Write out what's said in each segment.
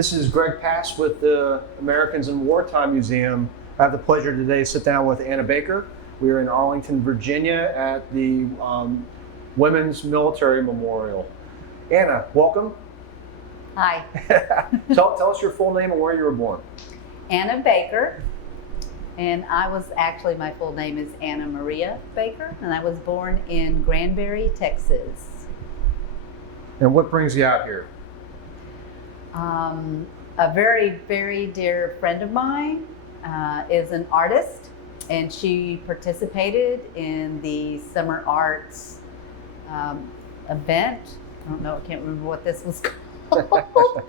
This is Greg Pass with the Americans in Wartime Museum. I have the pleasure today to sit down with Anna Baker. We are in Arlington, Virginia at the Women's Military Memorial. Anna, welcome. Hi. Tell us your full name and where you were born. Anna Baker. And my full name is Anna Maria Baker, and I was born in Granbury, Texas. And what brings you out here? A very, very dear friend of mine is an artist, and she participated in the summer arts event. I don't know, I can't remember what this was called.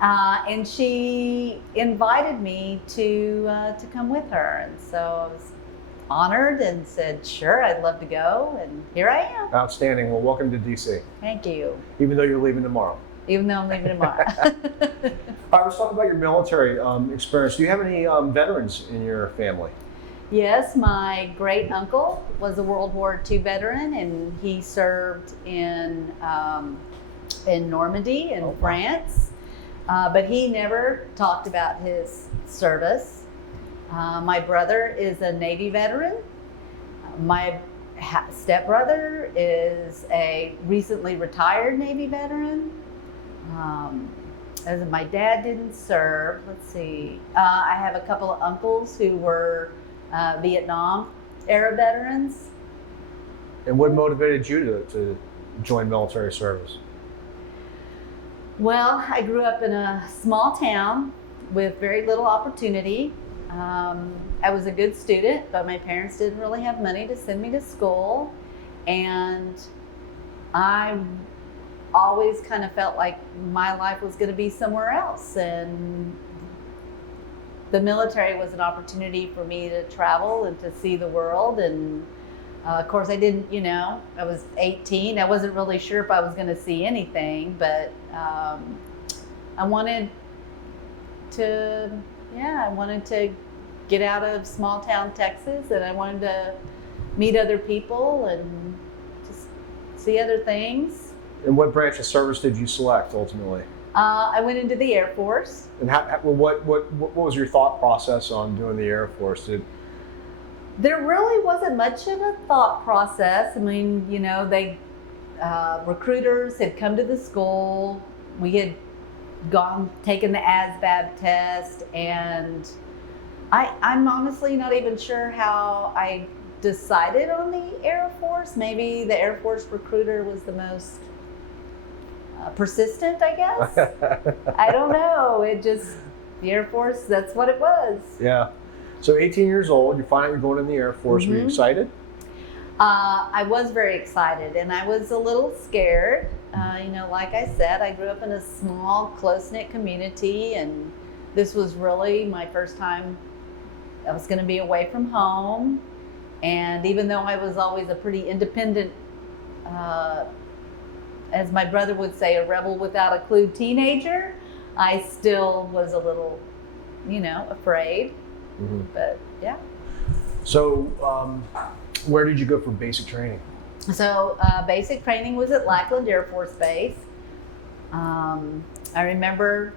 And she invited me to come with her, and so I was honored and said, sure, I'd love to go, and here I am. Outstanding. Well, welcome to DC. Thank you. Even though you're leaving tomorrow. Even though I'm leaving tomorrow. All right, let's talk about your military experience. Do you have any veterans in your family? Yes, my great uncle was a World War II veteran, and he served in Normandy in France. But he never talked about his service. My brother is a Navy veteran. My stepbrother is a recently retired Navy veteran. As my dad didn't serve, let's see. I have a couple of uncles who were Vietnam era veterans. And what motivated you to join military service? Well, I grew up in a small town with very little opportunity. I was a good student, but my parents didn't really have money to send me to school. And I always kind of felt like my life was going to be somewhere else. And the military was an opportunity for me to travel and to see the world. And of course, I didn't, I was 18. I wasn't really sure if I was going to see anything, but I wanted to get out of small town Texas, and I wanted to meet other people and just see other things. And what branch of service did you select ultimately? I went into the Air Force. And what was your thought process on doing the Air Force? There really wasn't much of a thought process. I mean, recruiters had come to the school. We had taken the ASVAB test, and I'm honestly not even sure how I decided on the Air Force. Maybe the Air Force recruiter was the most persistent, I guess. I don't know. The Air Force, that's what it was. Yeah. So 18 years old, you find out you're going in the Air Force. Mm-hmm. Were you excited? I was very excited, and I was a little scared. Like I said, I grew up in a small, close-knit community, and this was really my first time I was going to be away from home. And even though I was always a pretty independent, as my brother would say, a rebel without a clue teenager, I still was a little, afraid. Mm-hmm. But yeah. So where did you go for basic training? So basic training was at Lackland Air Force Base. I remember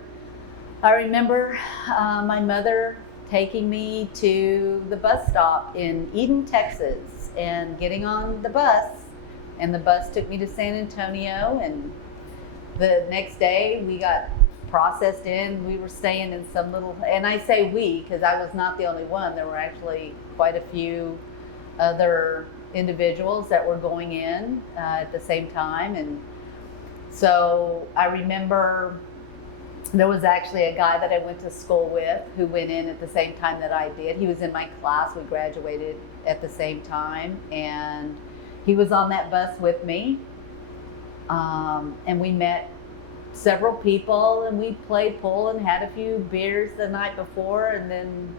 my mother taking me to the bus stop in Eden, Texas, and getting on the bus. And the bus took me to San Antonio, and the next day we got processed in. We were staying in some little, and I say we because I was not the only one. There were actually quite a few other individuals that were going in at the same time. And so I remember there was actually a guy that I went to school with who went in at the same time that I did. He was in my class. We graduated at the same time, and he was on that bus with me. And we met several people, and we played pool and had a few beers the night before. And then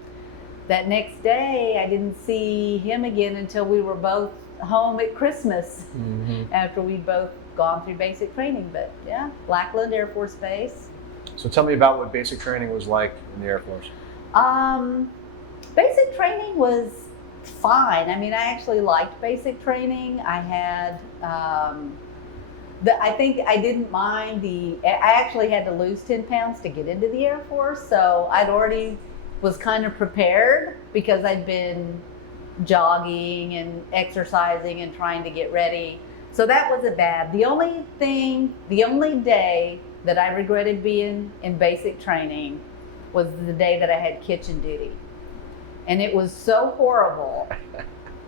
that next day, I didn't see him again until we were both home at Christmas. Mm-hmm. After we'd both gone through basic training. But yeah, Lackland Air Force Base. So tell me about what basic training was like in the Air Force. Basic training was fine. I mean, I actually liked basic training. I had I think I didn't mind I actually had to lose 10 pounds to get into the Air Force. So I'd already was kind of prepared because I'd been jogging and exercising and trying to get ready. So that wasn't bad. The only day that I regretted being in basic training was the day that I had kitchen duty. And it was so horrible.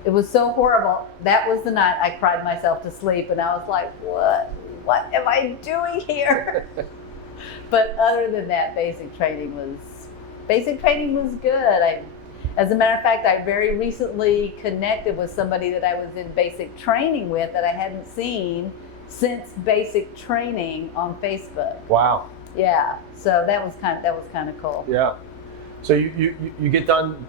It was so horrible. That was the night I cried myself to sleep, and I was like, what am I doing here? But other than that, basic training was good. As a matter of fact, I very recently connected with somebody that I was in basic training with that I hadn't seen since basic training on Facebook. Wow. Yeah. So that was kind of cool. Yeah. So you get done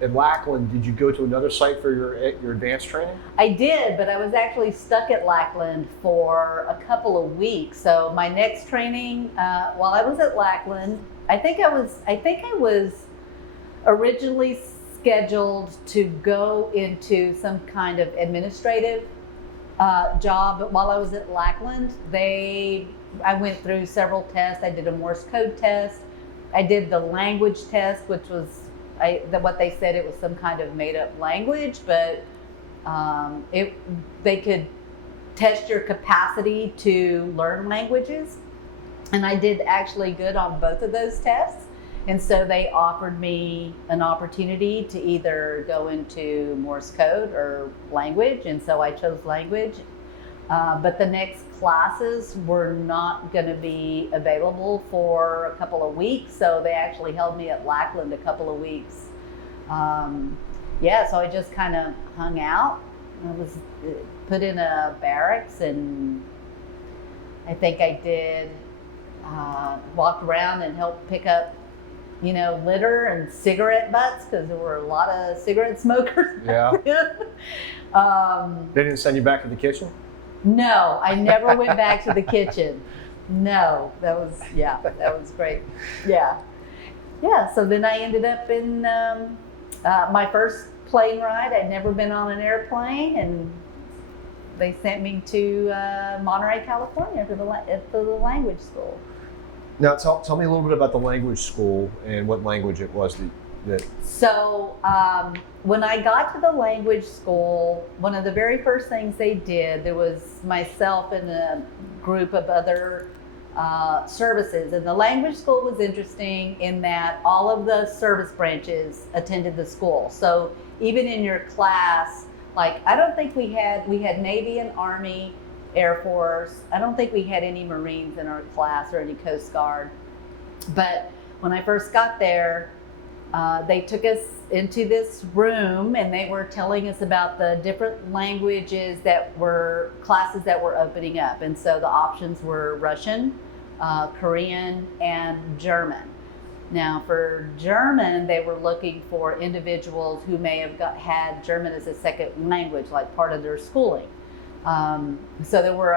at Lackland. Did you go to another site for your advanced training? I did, but I was actually stuck at Lackland for a couple of weeks. So my next training, while I was at Lackland, I think I was originally scheduled to go into some kind of administrative job. But while I was at Lackland, I went through several tests. I did a Morse code test. I did the language test, which was what they said it was some kind of made up language, but they could test your capacity to learn languages. And I did actually good on both of those tests. And so they offered me an opportunity to either go into Morse code or language. And so I chose language. But the next classes were not going to be available for a couple of weeks. So they actually held me at Lackland a couple of weeks. So I just kind of hung out. I was put in a barracks, and I think I did walked around and helped pick up litter and cigarette butts, because there were a lot of cigarette smokers. Yeah. They didn't send you back to the kitchen? No, I never went back to the kitchen. No, that was great. Yeah. So then I ended up in my first plane ride. I'd never been on an airplane, and they sent me to Monterey, California to the language school. Now, tell me a little bit about the language school and what language it was that. So when I got to the language school, one of the very first things they did, there was myself and a group of other services. And the language school was interesting in that all of the service branches attended the school. So even in your class, like I don't think we had Navy and Army, Air Force. I don't think we had any Marines in our class or any Coast Guard. But when I first got there, they took us into this room, and they were telling us about the different languages classes that were opening up. And so the options were Russian, Korean, and German. Now for German, they were looking for individuals who may have had German as a second language, like part of their schooling. So there were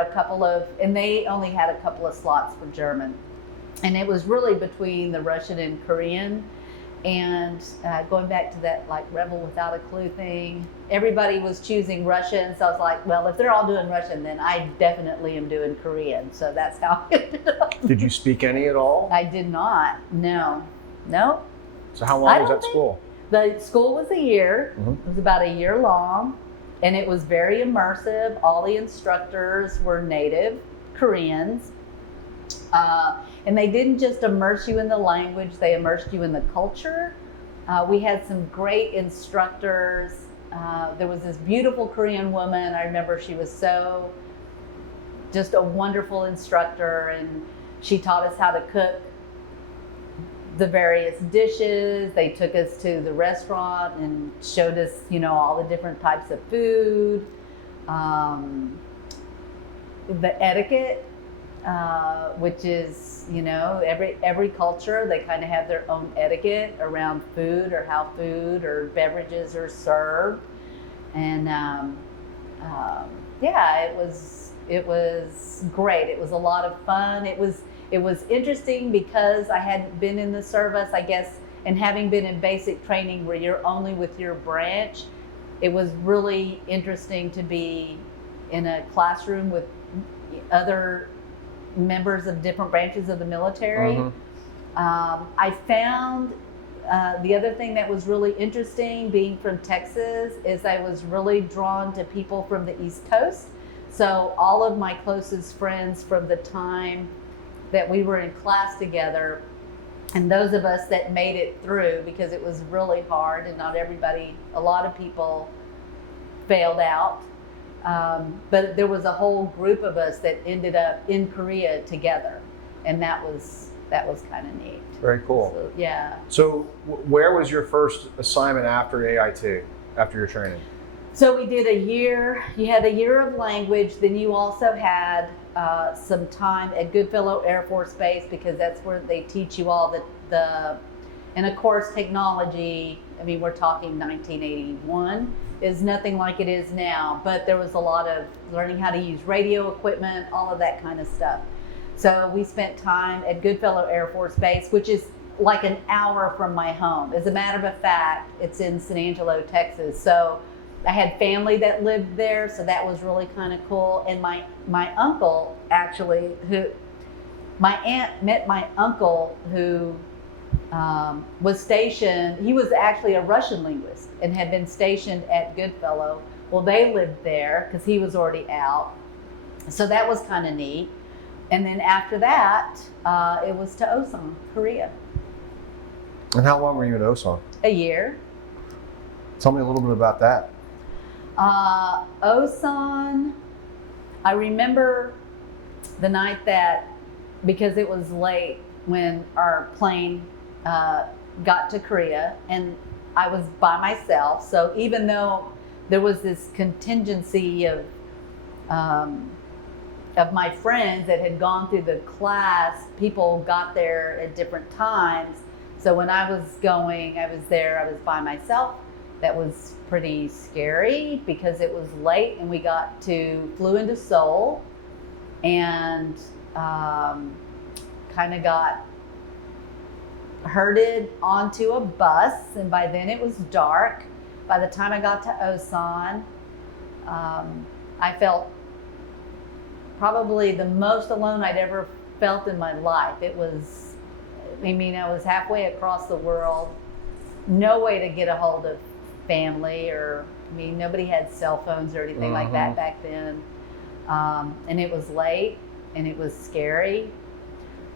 and they only had a couple of slots for German. And it was really between the Russian and Korean. And going back to that like rebel without a clue thing, everybody was choosing Russian. So I was like, well, if they're all doing Russian, then I definitely am doing Korean. So that's how I ended up. Did you speak any at all? I did not. No. So how long was that school? The school was a year. Mm-hmm. It was about a year long. And it was very immersive. All the instructors were native Koreans. And they didn't just immerse you in the language, they immersed you in the culture. We had some great instructors. There was this beautiful Korean woman. I remember she was just a wonderful instructor, and she taught us how to cook the various dishes. They took us to the restaurant and showed us, all the different types of food, the etiquette, which is, every culture, they kind of have their own etiquette around food or how food or beverages are served. And it was great. It was a lot of fun. It was interesting because I hadn't been in the service, I guess, and having been in basic training where you're only with your branch, it was really interesting to be in a classroom with other members of different branches of the military. I found the other thing that was really interesting, being from Texas, is I was really drawn to people from the East Coast. So all of my closest friends from the time that we were in class together, and those of us that made it through, because it was really hard and not everybody, a lot of people failed out. But there was a whole group of us that ended up in Korea together, and that was kind of neat. Very cool. So, yeah. So where was your first assignment after AIT, after your training? So we did a year. You had a year of language. Then you also had some time at Goodfellow Air Force Base, because that's where they teach you all the and of course technology. I mean, we're talking 1981 is nothing like it is now, but there was a lot of learning how to use radio equipment, all of that kind of stuff. So we spent time at Goodfellow Air Force Base, which is like an hour from my home. As a matter of fact, it's in San Angelo, Texas. So I had family that lived there, so that was really kind of cool. And my uncle, actually, my aunt met my uncle who was stationed. He was actually a Russian linguist and had been stationed at Goodfellow. Well, they lived there because he was already out. So that was kind of neat. And then after that, it was to Osan, Korea. And how long were you in Osan? A year. Tell me a little bit about that. Osan, I remember the night that, because it was late when our plane got to Korea, and I was by myself. So even though there was this contingency of my friends that had gone through the class, people got there at different times. So when I was going, I was by myself. That was pretty scary because it was late and we flew into Seoul and kind of got herded onto a bus, and by then it was dark. By the time I got to Osan, I felt probably the most alone I'd ever felt in my life. I was halfway across the world, no way to get a hold of family, nobody had cell phones or anything like that back then. And it was late and it was scary.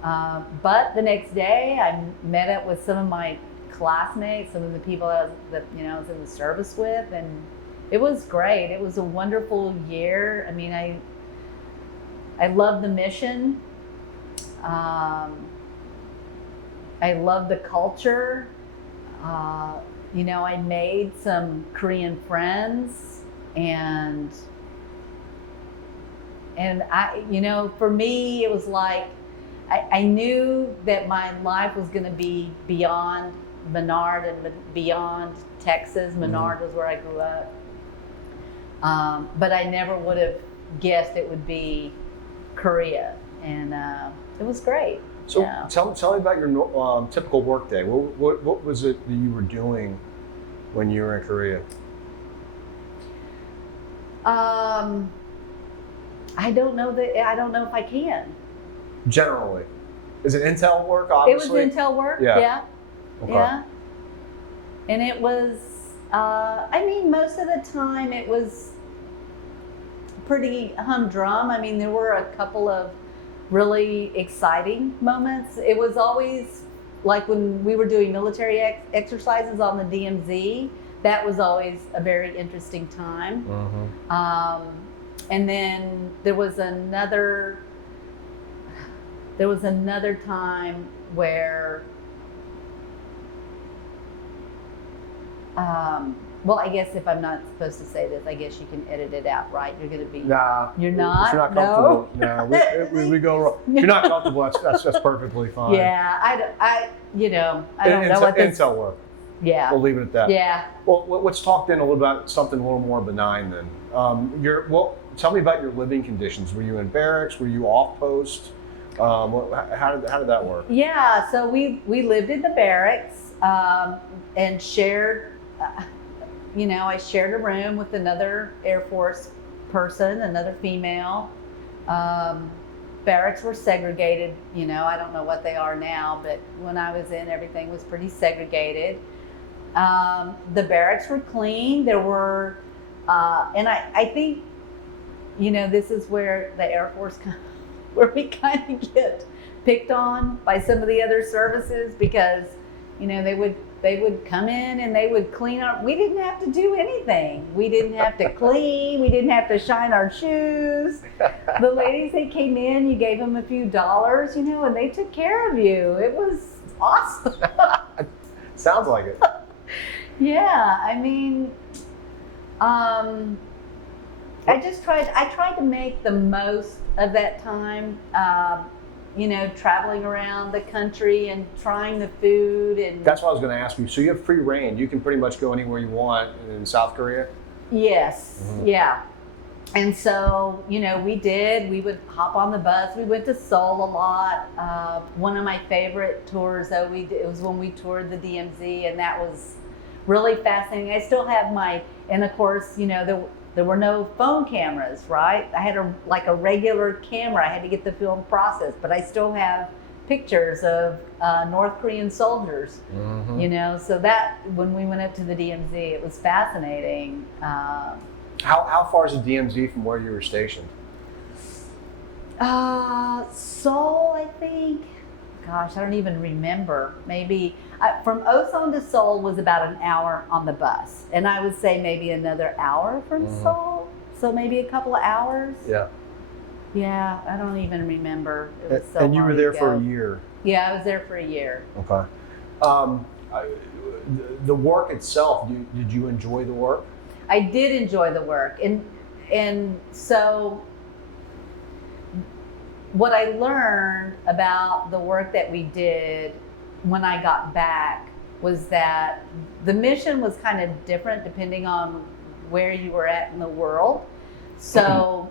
But the next day I met up with some of my classmates, some of the people I was in the service with, and it was great. It was a wonderful year. I mean, I love the mission. I love the culture. I made some Korean friends, and for me, it was like, I knew that my life was going to be beyond Menard and beyond Texas. Menard was where I grew up. But I never would have guessed it would be Korea, and it was great. So yeah. tell me about your typical work day. What was it that you were doing when you were in Korea? I don't know if I can. Generally, is it intel work? Obviously, it was intel work. Yeah. Okay. Yeah. And it was. Most of the time it was pretty humdrum. I mean, there were a couple of really exciting moments. It was always like when we were doing military exercises on the DMZ. That was always a very interesting time. And then there was another time where, I guess if I'm not supposed to say this, I guess you can edit it out, right? You're going to be. Nah. You're not. If you're not comfortable. No. We go wrong. If you're not comfortable, that's perfectly fine. Yeah, I don't know what this. Intel work. Yeah. We'll leave it at that. Yeah. Well, let's talk then a little about something a little more benign then. Tell me about your living conditions. Were you in barracks? Were you off post? How did that work? Yeah, so we lived in the barracks and shared. I shared a room with another Air Force person, another female. Barracks were segregated. You know, I don't know what they are now, but when I was in, everything was pretty segregated. The barracks were clean. There were, and I think, you know, this is where the Air Force, where we kind of get picked on by some of the other services, because, you know, they would come in and they would clean our, we didn't have to do anything. We didn't have to clean. We didn't have to shine our shoes. The ladies, they came in, you gave them a few dollars, you know, and they took care of you. It was awesome. Sounds like it. Yeah, I mean, I tried to make the most of that time, you know, traveling around the country and trying the food. And That's what I was going to ask you. So you have free reign. You can pretty much go anywhere you want in South Korea? Yes, Mm-hmm. yeah. And so, you know, we would hop on the bus. We went to Seoul a lot. One of my favorite tours, though, it was when we toured the DMZ, and that was really fascinating. I still have and of course, you know, there were no phone cameras, right? I had a regular camera. I had to get the film processed, but I still have pictures of North Korean soldiers, Mm-hmm. you know, so that when we went up to the DMZ, it was fascinating. How far is the DMZ from where you were stationed? Seoul, I think. Gosh, I don't even remember. Maybe from Osan to Seoul was about an hour on the bus, and I would say maybe another hour from Mm-hmm. Seoul. So maybe a couple of hours. Yeah. Yeah, I don't even remember. It was so And you were long there ago. for a year. Yeah, I was there for a year. Okay. The work itself, did you enjoy the work? I did enjoy the work, and so what I learned about the work that we did when I got back was that the mission was kind of different depending on where you were at in the world. So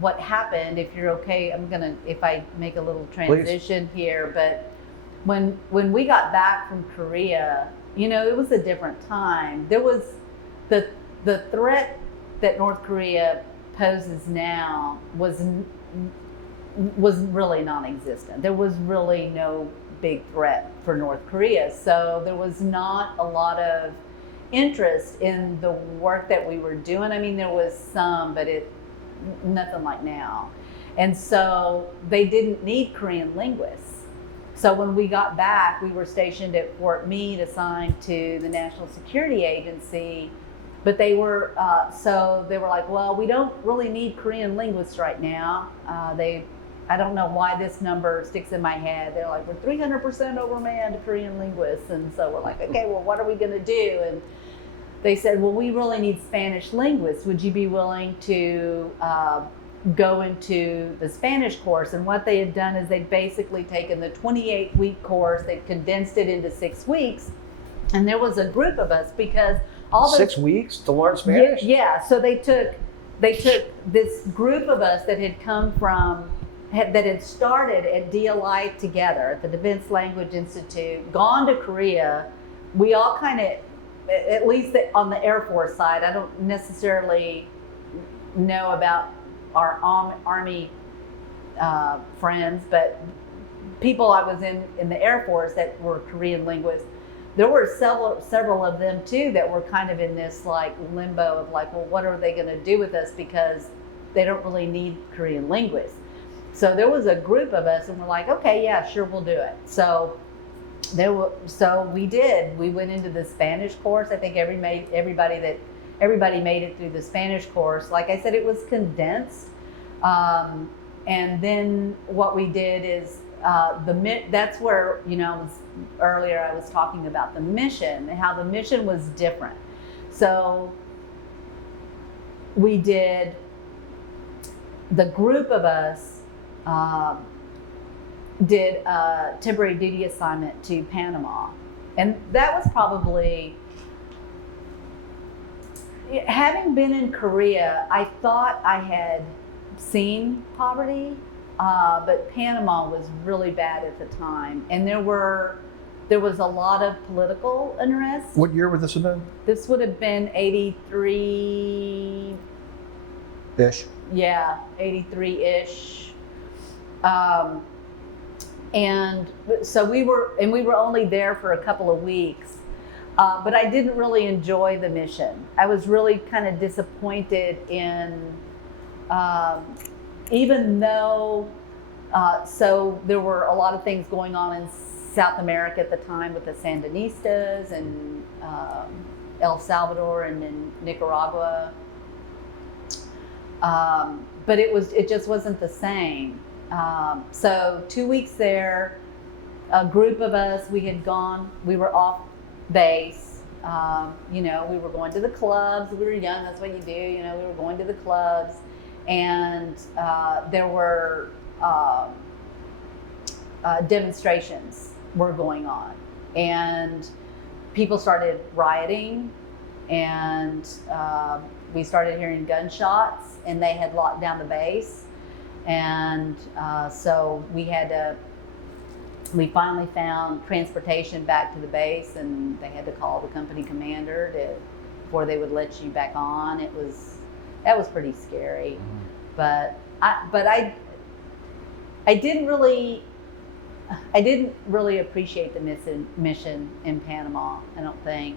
what happened, if you're okay, if I make a little transition here, but when we got back from Korea, you know, it was a different time. There was the threat that North Korea poses now was really non-existent. There was really no big threat for North Korea. So there was not a lot of interest in the work that we were doing. I mean, there was some, but nothing like now. And so they didn't need Korean linguists. So when we got back, we were stationed at Fort Meade, assigned to the National Security Agency. But they were like, well, we don't really need Korean linguists right now. I don't know why this number sticks in my head. They're like, we're 300% overmanned Korean linguists. And so we're like, okay, well, what are we going to do? And they said, well, we really need Spanish linguists. Would you be willing to go into the Spanish course? And what they had done is they'd basically taken the 28-week course, they condensed it into 6 weeks. And there was a group of us because all those 6 weeks to learn Spanish? Yeah. So they took this group of us that had come from, that had started at DLI together at the Defense Language Institute, gone to Korea. We all kind of, at least on the Air Force side, I don't necessarily know about our Army friends, but people I was in the Air Force that were Korean linguists, there were several of them too that were kind of in this like limbo of like, well, what are they going to do with us, because they don't really need Korean linguists. So there was a group of us, and we're like, okay, yeah, sure, we'll do it. So we did. We went into the Spanish course. I think everybody made it through the Spanish course. Like I said, it was condensed. And then what we did is that's where, you know, earlier I was talking about the mission and how the mission was different. So we did, the group of us did a temporary duty assignment to Panama. And that was probably, having been in Korea, I thought I had seen poverty, but Panama was really bad at the time. And there was a lot of political unrest. What year would this have been? This would have been 83, Ish. Yeah, 83-ish. And so we were only there for a couple of weeks. But I didn't really enjoy the mission. I was really kind of disappointed in, even though, so there were a lot of things going on in South America at the time with the Sandinistas and El Salvador and in Nicaragua. But it just wasn't the same. So 2 weeks there, a group of us, we were off base. We were going to the clubs. We were young, that's what you do. We were going to the clubs, and there were demonstrations were going on, and people started rioting, and we started hearing gunshots, and they had locked down the base, and so we finally found transportation back to the base, and they had to call the company commander before they would let you back on. That was pretty scary, but I didn't really appreciate the mission in Panama. I don't think,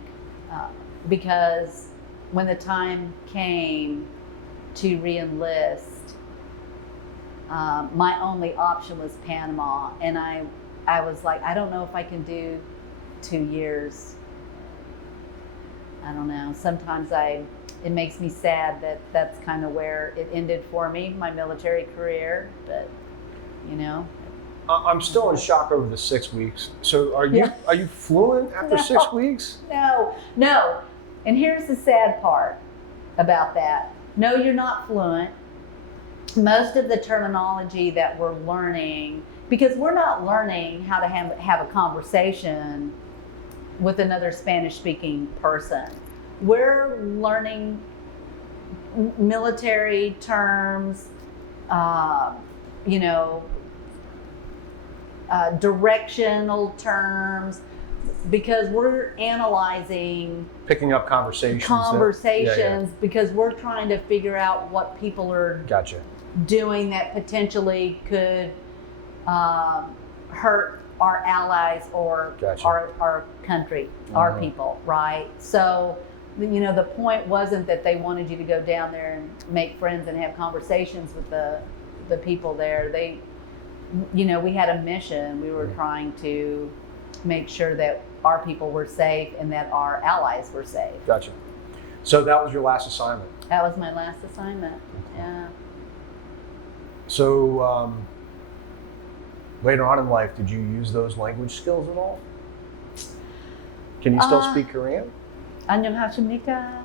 because when the time came to re-enlist, my only option was Panama, and I was like, I don't know if I can do 2 years. I don't know. Sometimes it makes me sad that that's kind of where it ended for me, my military career. But I'm still in shock over the 6 weeks. So are you fluent after 6 weeks? No. And here's the sad part about that. No, you're not fluent. Most of the terminology that we're learning, because we're not learning how to have a conversation with another Spanish-speaking person. We're learning military terms, directional terms, because we're analyzing, picking up conversations. Because we're trying to figure out what people are doing that potentially could hurt our allies or our country, our people, right? So, the point wasn't that they wanted you to go down there and make friends and have conversations with the people there. We had a mission. We were trying to make sure that our people were safe and that our allies were safe. Gotcha. So that was your last assignment? That was my last assignment, yeah. So later on in life, did you use those language skills at all? Can you still speak Korean? 안녕하십니까?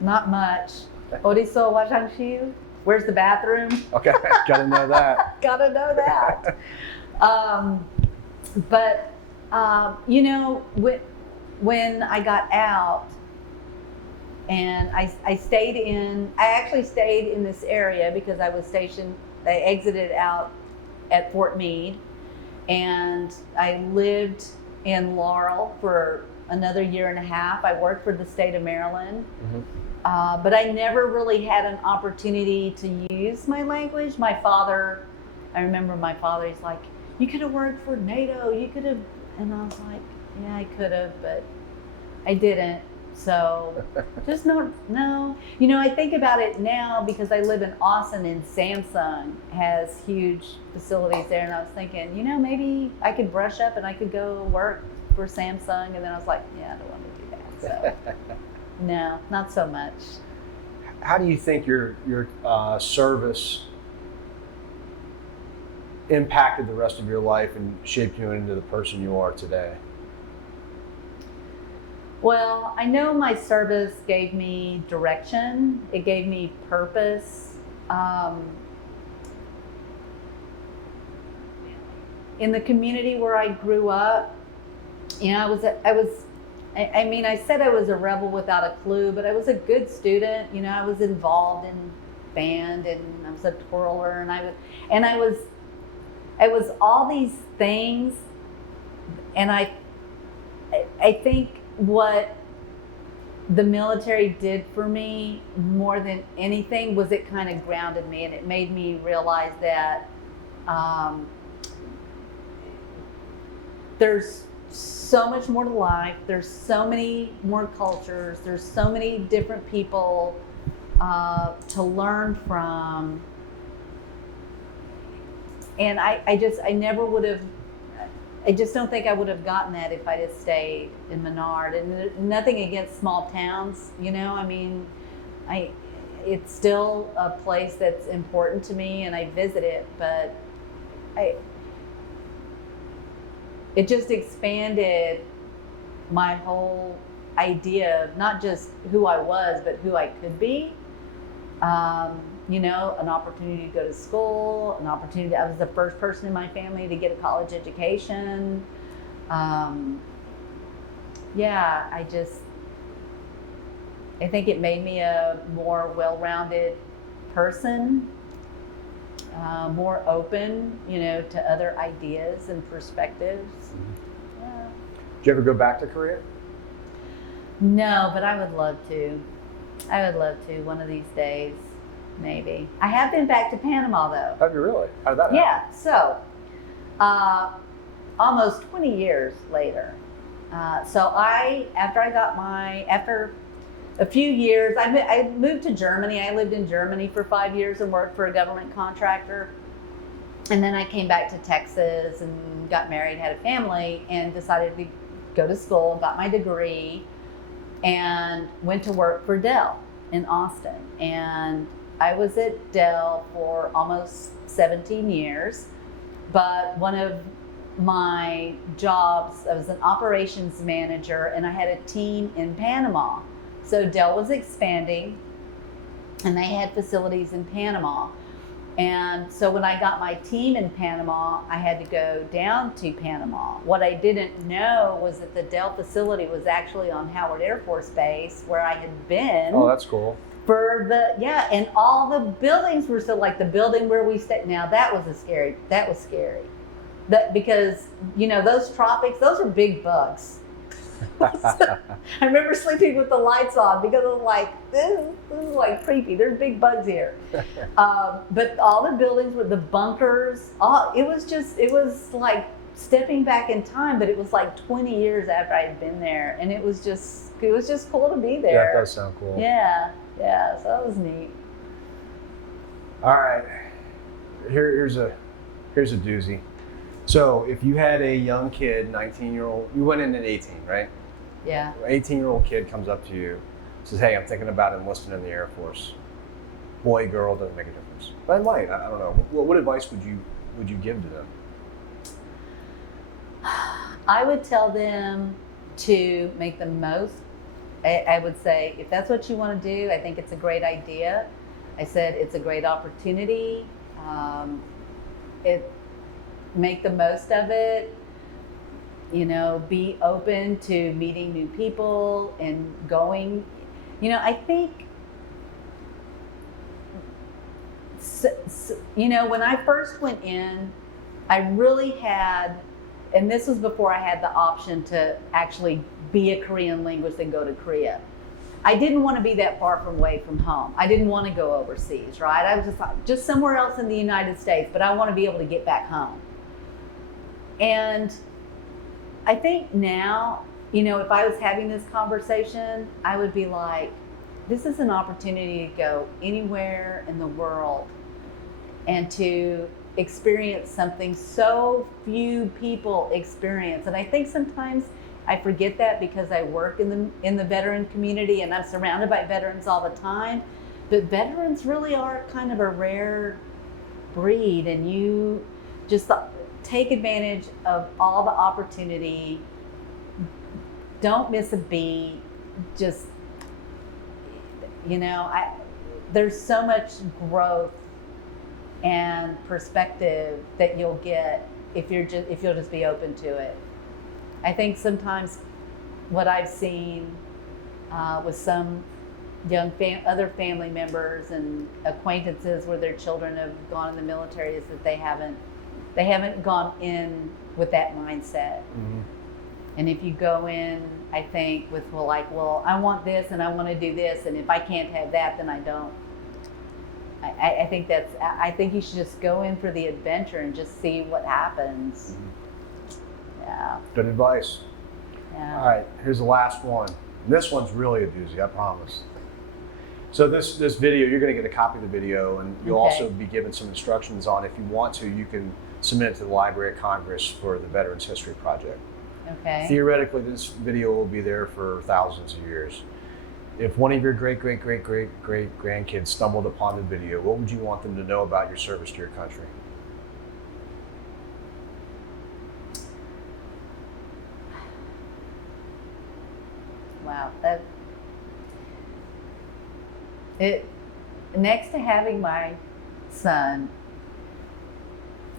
Not much. 어디서 화장실? Where's the bathroom? Okay, gotta know that. Gotta know that. When I got out, and I actually stayed in this area because I was stationed. I exited out at Fort Meade, and I lived in Laurel for another 1.5 years. I worked for the state of Maryland. But I never really had an opportunity to use my language. I remember my father, he's like, you could have worked for NATO, you could have, and I was like, yeah, I could have, but I didn't. So just no. I think about it now because I live in Austin, and Samsung has huge facilities there, and I was thinking, maybe I could brush up and I could go work for Samsung, and then I was like, yeah, I don't want to do that. So no, not so much. How do you think your service impacted the rest of your life and shaped you into the person you are today? Well, I know my service gave me direction. It gave me purpose. In the community where I grew up, I said I was a rebel without a clue, but I was a good student. I was involved in band, and I was a twirler, and I was all these things. And I think what the military did for me more than anything was it kind of grounded me, and it made me realize that there's so much more to life. There's so many more cultures. There's so many different people to learn from. And I never would have, I just don't think I would have gotten that if I just stayed in Menard. And nothing against small towns, I mean, it's still a place that's important to me, and I visit it, but it just expanded my whole idea of not just who I was, but who I could be. An opportunity to go to school, I was the first person in my family to get a college education. I think it made me a more well-rounded person, more open, to other ideas and perspectives. Yeah. Did you ever go back to Korea? No, but I would love to. One of these days, maybe. I have been back to Panama though. Have you really? How did that happen? Yeah, so almost 20 years later. After a few years, I moved to Germany. I lived in Germany for 5 years and worked for a government contractor. And then I came back to Texas and got married, had a family, and decided to go to school, got my degree, and went to work for Dell in Austin. And I was at Dell for almost 17 years, but one of my jobs, I was an operations manager, and I had a team in Panama. So Dell was expanding, and they had facilities in Panama. And so when I got my team in Panama, I had to go down to Panama. What I didn't know was that the Dell facility was actually on Howard Air Force Base, where I had been. Oh, that's cool. And all the buildings were still, like the building where we stayed. Now that was scary. Because, those tropics, those are big bugs. I remember sleeping with the lights on because I was like, this is like creepy. There's big bugs here. But all the buildings with the bunkers, it was like stepping back in time, but it was like 20 years after I had been there. And it was just cool to be there. That does sound cool. Yeah, so that was neat. All right, here's a doozy. So if you had a young kid, 19-year-old, you went in at 18, right? Yeah. An 18-year-old kid comes up to you, says, hey, I'm thinking about enlisting in the Air Force. Boy, girl, doesn't make a difference. But it might, I don't know. What advice would you give to them? I would tell them to make the most. I would say, if that's what you want to do, I think it's a great idea. I said it's a great opportunity. Make the most of it. Be open to meeting new people and going. I think, when I first went in, I really had, and this was before I had the option to actually be a Korean linguist and go to Korea. I didn't want to be that far away from home. I didn't want to go overseas, right? I was just somewhere else in the United States, but I want to be able to get back home. And I think now, if I was having this conversation, I would be like, this is an opportunity to go anywhere in the world and to experience something so few people experience. And I think sometimes I forget that because I work in the veteran community and I'm surrounded by veterans all the time. But veterans really are kind of a rare breed, and you just take advantage of all the opportunity. Don't miss a beat. Just, there's so much growth and perspective that you'll get if you'll just be open to it. I think sometimes what I've seen with some young other family members and acquaintances where their children have gone in the military is that they haven't gone in with that mindset. Mm-hmm. And if you go in, I think with, well, I want this and I want to do this, and if I can't have that, then I don't. I think you should just go in for the adventure and just see what happens. Yeah. Good advice. Yeah. All right, here's the last one. This one's really a doozy, I promise. So this video, you're going to get a copy of the video, and you'll Okay. also be given some instructions on, if you want to, you can submit it to the Library of Congress for the Veterans History Project. Okay. Theoretically, this video will be there for thousands of years. If one of your great-great-great-great-great-grandkids stumbled upon the video, what would you want them to know about your service to your country? Wow. Next to having my son,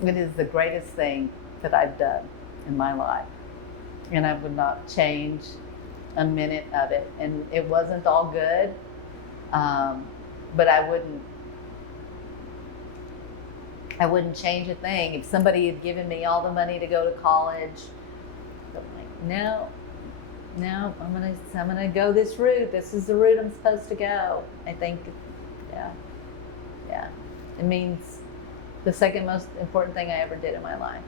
it is the greatest thing that I've done in my life. And I would not change a minute of it. And it wasn't all good, but I wouldn't change a thing. If somebody had given me all the money to go to college, I'm like, no, I'm gonna go this route. This is the route I'm supposed to go. I think, yeah. It means the second most important thing I ever did in my life.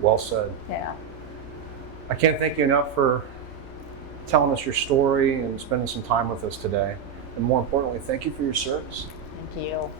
Well said. Yeah. I can't thank you enough for telling us your story and spending some time with us today. And more importantly, thank you for your service. Thank you.